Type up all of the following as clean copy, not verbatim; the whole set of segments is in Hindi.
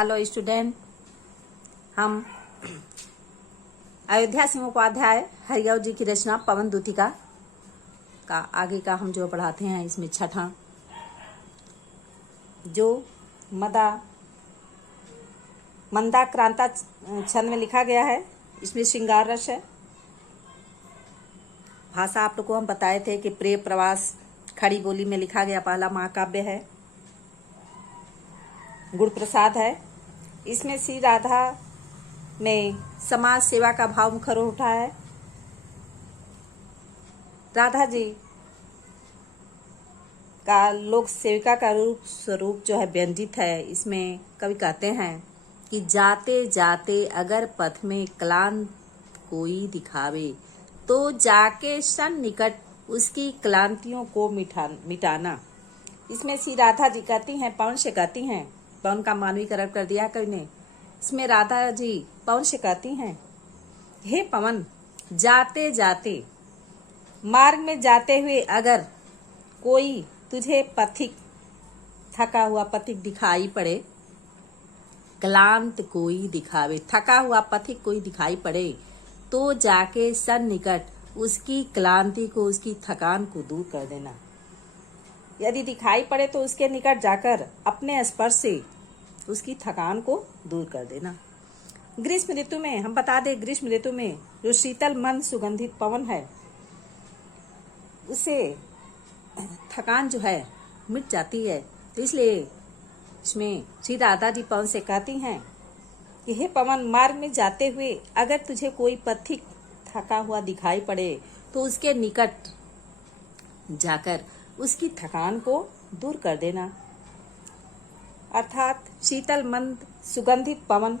हेलो स्टूडेंट, हम अयोध्या सिंह उपाध्याय हरियाव जी की रचना पवन दूतिका का आगे का हम जो पढ़ाते हैं। इसमें छठा जो मंदा क्रांता छंद में लिखा गया है। इसमें श्रृंगार रस है। भाषा आप लोग को हम बताए थे कि प्रेम प्रवास खड़ी बोली में लिखा गया पहला महाकाव्य है। गुण प्रसाद है। इसमें श्री राधा में समाज सेवा का भाव मुखर उठा है। राधा जी का लोक सेविका का स्वरूप जो है व्यंजित है। इसमें कवि कहते हैं कि जाते जाते अगर पथ में क्लांत कोई दिखावे तो जाके सन्निकट उसकी क्लांतियों को मिटाना। इसमें श्री राधा जी कहती हैं, पवन से कहती हैं, पवन का मानवीकरण कर दिया कवि ने। इसमें राधा जी पवन से कहती हैं, हे पवन, जाते जाते मार्ग में जाते हुए अगर कोई तुझे पथिक थका हुआ पथिक दिखाई पड़े, क्लांत कोई दिखावे, थका हुआ पथिक कोई दिखाई पड़े तो जाके सन्निकट उसकी क्लांति को, उसकी थकान को दूर कर देना। यदि दिखाई पड़े तो उसके निकट जाकर अपने स्पर्श से उसकी थकान को दूर कर देना। ग्रीष्म ऋतु में हम बता दें, ग्रीष्म ऋतु में जो शीतल मंद सुगंधित पवन है उससे थकान जो है मिट जाती है। तो इसलिए इसमें श्री राधा जी पवन से कहती हैं कि हे पवन, मार्ग में जाते हुए अगर तुझे कोई पथिक थका हुआ दिखाई पड़े तो उसके निकट जाकर उसकी थकान को दूर कर देना। अर्थात शीतल मंद सुगंधित पवन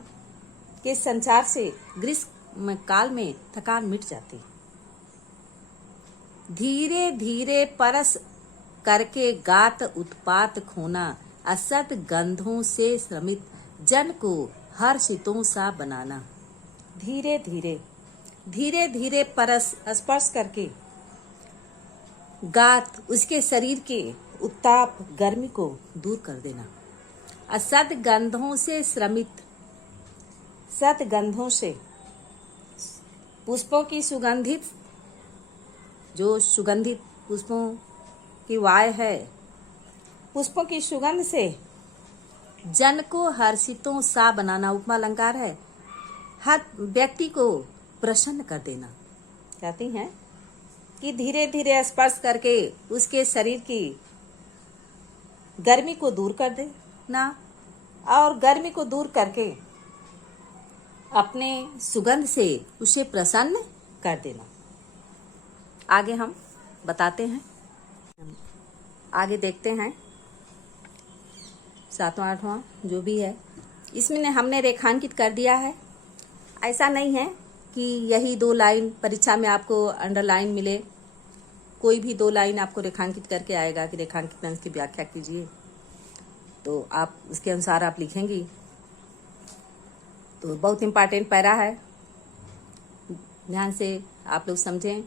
के संचार से ग्रीष्म काल में थकान मिट जाती। धीरे धीरे परस करके गात उत्पात खोना, असत गंधों से श्रमित जन को हर्षितों सा बनाना। धीरे धीरे परस स्पर्श करके गात उसके शरीर के उत्ताप गर्मी को दूर कर देना। असत गंधों से श्रमित, सत गंधों से पुष्पों की सुगंधित, जो सुगंधित पुष्पों की वाय है, पुष्पों की सुगंध से जन को हर्षितों सा बनाना। उपमा अलंकार है। हर व्यक्ति को प्रसन्न कर देना। कहती हैं कि धीरे धीरे स्पर्श करके उसके शरीर की गर्मी को दूर कर देना और गर्मी को दूर करके अपने सुगंध से उसे प्रसन्न कर देना। आगे हम बताते हैं, आगे देखते हैं 7वां 8वां जो भी है। इसमें हमने रेखांकित कर दिया है। ऐसा नहीं है कि यही 2 लाइन परीक्षा में आपको अंडरलाइन मिले। कोई भी 2 लाइन आपको रेखांकित करके आएगा कि रेखांकित अंश की व्याख्या कीजिए, तो आप उसके अनुसार आप लिखेंगी। तो बहुत इम्पोर्टेंट पैरा है, ध्यान से आप लोग समझें।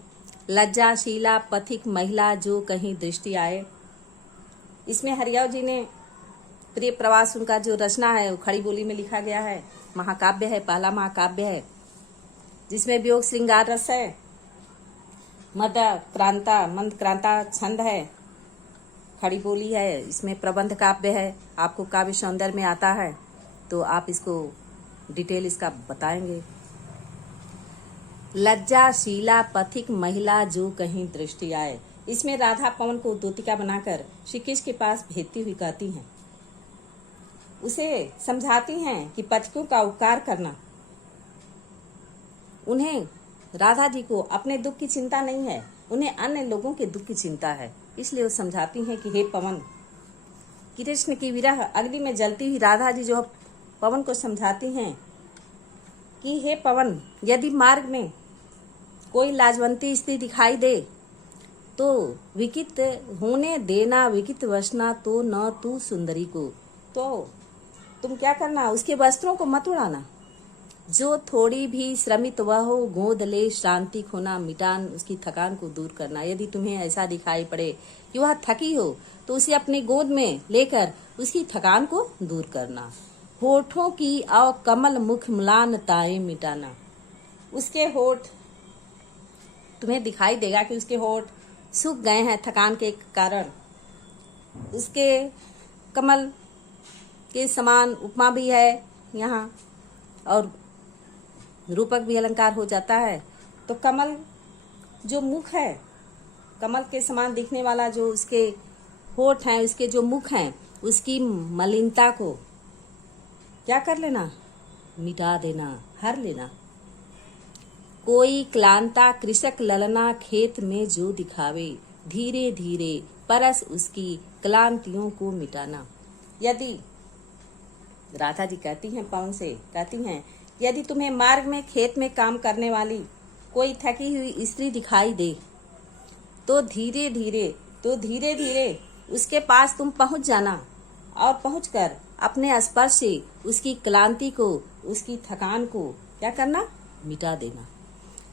लज्जाशीला पथिक महिला जो कहीं दृष्टि आए। इसमें हरियाव जी ने प्रिय प्रवास उनका जो रचना है वो खड़ी बोली में लिखा गया है। महाकाव्य है, पहला महाकाव्य है जिसमें वियोग श्रृंगार रस है। मंद क्रांता छंद है, खड़ी बोली है। इसमें प्रबंध काव्य है, आपको काव्य सौंदर्य में आता है तो आप इसको डिटेल इसका बताएंगे। लज्जाशीला पथिक महिला जो कहीं दृष्टि आए। इसमें राधा पवन को दूतिका बनाकर श्री कृष्ण के पास भेजती हुई कहती हैं, उसे समझाती हैं कि पथिकों का उपकार करना। उन्हें, राधा जी को अपने दुख की चिंता नहीं है, उन्हें अन्य लोगों के दुख की चिंता है। इसलिए वो समझाती हैं कि हे पवन, कृष्ण की विरह अग्नि में जलती हुई राधा जी जो पवन को समझाती हैं कि हे पवन, यदि मार्ग में कोई लाजवंती स्त्री दिखाई दे तो विकित होने देना, विकित वसना तो न तू सुंदरी को। तो तुम क्या करना, उसके वस्त्रों को मत उड़ाना। जो थोड़ी भी श्रमित वह हो, गोद ले शांति खोना, मिटान उसकी थकान को दूर करना। यदि तुम्हें ऐसा दिखाई पड़े कि वह थकी हो तो उसे अपनी गोद में लेकर उसकी थकान को दूर करना। होठों की और कमल मुख म्लानताएं मिटाना। उसके होठ, तुम्हें दिखाई देगा कि उसके होठ सूख गए हैं थकान के कारण। उसके कमल के समान उपमा भी है यहाँ, और रूपक भी अलंकार हो जाता है। तो कमल जो मुख है, कमल के समान दिखने वाला जो उसके होठ हैं, उसके जो मुख हैं, उसकी मलिनता को क्या कर लेना, मिटा देना, हर लेना। कोई क्लांता कृषक ललना खेत में जो दिखावे, धीरे धीरे परस उसकी क्लांतियों को मिटाना। यदि राधा जी कहती हैं, पवन से कहती हैं, यदि तुम्हें मार्ग में खेत में काम करने वाली कोई थकी हुई स्त्री दिखाई दे तो धीरे धीरे उसके पास तुम पहुंच जाना, और पहुंचकर अपने स्पर्श से उसकी क्लांति को, उसकी थकान को क्या करना, मिटा देना।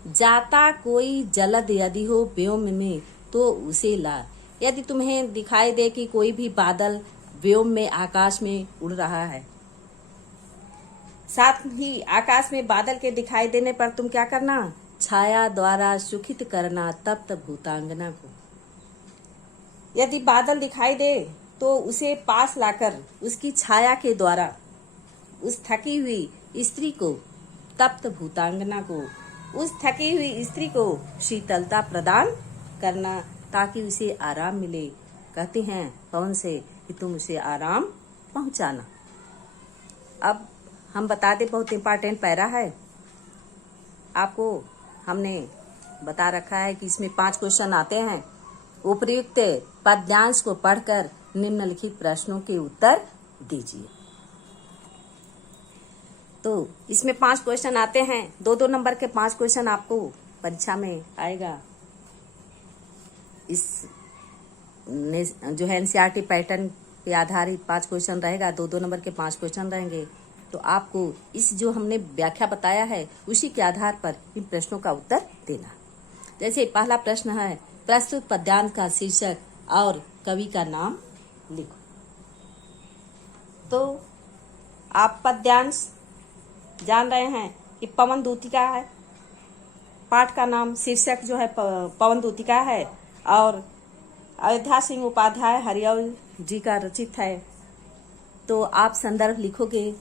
जाता कोई जलद यदि हो व्योम में तो उसे ला। यदि तुम्हें दिखाई दे कि कोई भी बादल व्योम में, आकाश में उड़ रहा है, साथ ही आकाश में बादल के दिखाई देने पर तुम क्या करना, छाया द्वारा सुखित करना तप्त भूतांगना को। यदि बादल दिखाई दे तो उसे पास लाकर उसकी छाया के द्वारा उस थकी हुई स्त्री को, तप्त भूतांगना को, उस थकी हुई स्त्री को शीतलता प्रदान करना, ताकि उसे आराम मिले। कहते हैं पवन से कि तुम उसे आराम पहुंचाना। अब हम बता दें, बहुत इम्पोर्टेंट पैरा है, आपको हमने बता रखा है कि इसमें 5 क्वेश्चन आते हैं। उपर्युक्त पद्यांश को पढ़कर निम्नलिखित प्रश्नों के उत्तर दीजिए। तो इसमें 5 क्वेश्चन आते हैं, 2-2 नंबर के 5 क्वेश्चन आपको परीक्षा में आएगा। इस जो है एनसीईआरटी पैटर्न पे आधारित 5 क्वेश्चन रहेगा, 2-2 नंबर के 5 क्वेश्चन रहेंगे। तो आपको इस जो हमने व्याख्या बताया है उसी के आधार पर इन प्रश्नों का उत्तर देना। जैसे पहला प्रश्न है, प्रस्तुत पद्यांश का शीर्षक और कवि का नाम लिखो। तो आप पद्यांश जान रहे हैं कि पवन दूतिका है, पाठ का नाम, शीर्षक जो है पवन दूतिका है, और अयोध्या सिंह उपाध्याय हरियल जी का रचित है। तो आप संदर्भ लिखोगे,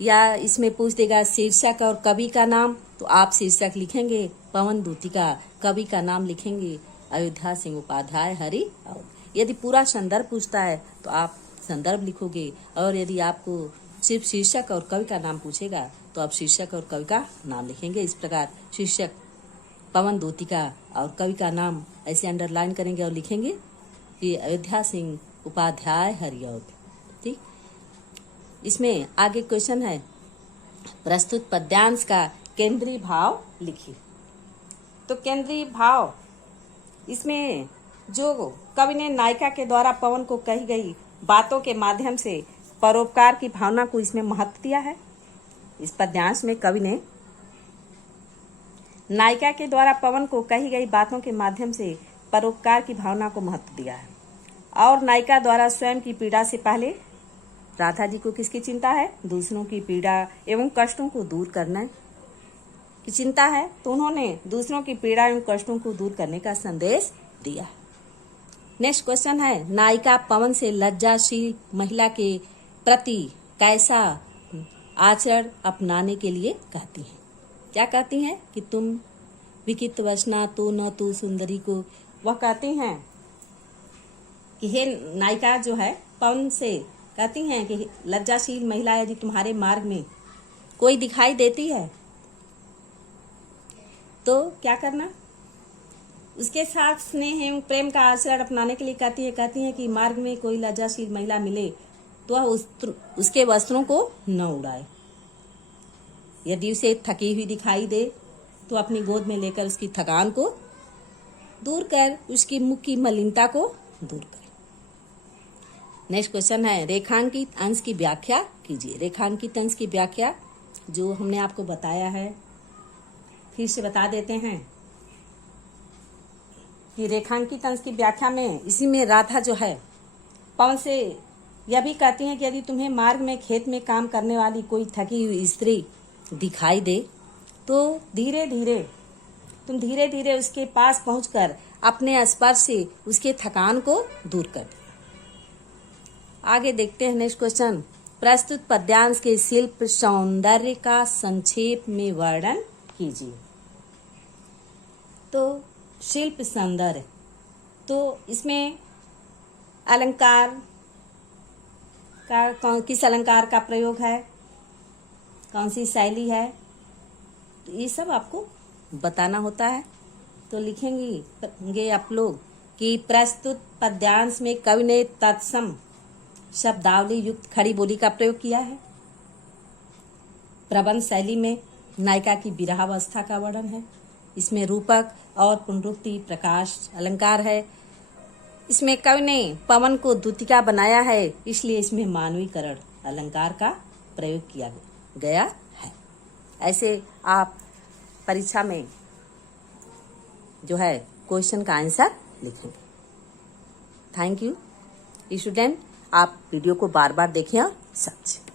या इसमें पूछ देगा शीर्षक और कवि का नाम, तो आप शीर्षक लिखेंगे पवन दूतिका, कवि का नाम लिखेंगे अयोध्या सिंह उपाध्याय हरियल। यदि पूरा संदर्भ पूछता है तो आप संदर्भ लिखोगे, और यदि आपको सिर्फ शीर्षक और कवि का नाम पूछेगा तो आप शीर्षक और कवि का नाम लिखेंगे। इस प्रकार शीर्षक पवन दूतिका और कवि का नाम ऐसे अंडरलाइन करेंगे और लिखेंगे कि अयोध्या सिंह उपाध्याय हरियल। ठीक, इसमें आगे क्वेश्चन है, प्रस्तुत पद्यांश का केंद्रीय भाव लिखिए। तो केंद्रीय भाव, इसमें जो कवि ने नायिका के द्वारा पवन को कही गई बातों के माध्यम से परोपकार की भावना को इसमें महत्व दिया है। इस पद्यांश में कवि ने नायिका के द्वारा पवन को कही गई बातों के माध्यम से परोपकार की भावना को महत्व दिया है। और नायिका द्वारा स्वयं की पीड़ा से पहले राधा जी को किसकी चिंता है, दूसरों की पीड़ा एवं कष्टों को दूर करने की चिंता है। तो उन्होंने दूसरों की पीड़ा एवं कष्टों को दूर करने का संदेश दिया। नेक्स्ट क्वेश्चन है, नायिका पवन से लज्जाशील महिला के प्रति कैसा आचरण अपनाने के लिए कहती हैं। क्या कहती हैं कि तुम विकित वसना तो न तू सुंदरी को, वह कहती हैं कि हे नायिका जो है पवन से कहती हैं कि लज्जाशील महिला यदि तुम्हारे मार्ग में कोई दिखाई देती है तो क्या करना, उसके साथ स्नेह एवं प्रेम का आचरण अपनाने के लिए कहती है कि मार्ग में कोई लज्जाशील महिला मिले तो वह उसके वस्त्रों को न उड़ाए। यदि उसे थकी हुई दिखाई दे तो अपनी गोद में लेकर उसकी थकान को दूर कर, उसकी मुख की मलिनता को दूर कर। नेक्स्ट क्वेश्चन है, रेखांकित अंश की व्याख्या कीजिए। रेखांकित अंश की व्याख्या जो हमने आपको बताया है, फिर से बता देते हैं कि रेखांकित अंश की व्याख्या में इसी में राधा जो है पवन से यह भी कहती हैं कि यदि तुम्हें मार्ग में खेत में काम करने वाली कोई थकी हुई स्त्री दिखाई दे तो धीरे धीरे उसके पास पहुंचकर अपने स्पर्श से उसके थकान को दूर कर दे। आगे देखते हैं नेक्स्ट क्वेश्चन। प्रस्तुत पद्यांश के शिल्प सौंदर्य का संक्षेप में वर्णन कीजिए। तो शिल्प सौंदर्य, तो इसमें अलंकार का किस अलंकार का प्रयोग है, कौन सी शैली है, तो ये सब आपको बताना होता है। तो लिखेंगे आप लोग कि प्रस्तुत पद्यांश में कवि ने तत्सम शब्दावली युक्त खड़ी बोली का प्रयोग किया है। प्रबंध शैली में नायिका की विरहावस्था का वर्णन है। इसमें रूपक और पुनरुक्ति प्रकाश अलंकार है। इसमें कवि ने पवन को द्वितीया बनाया है, इसलिए इसमें मानवीकरण अलंकार का प्रयोग किया गया है। ऐसे आप परीक्षा में जो है क्वेश्चन का आंसर लिखेंगे। थैंक यू स्टूडेंट, आप वीडियो को बार बार देखें और समझें।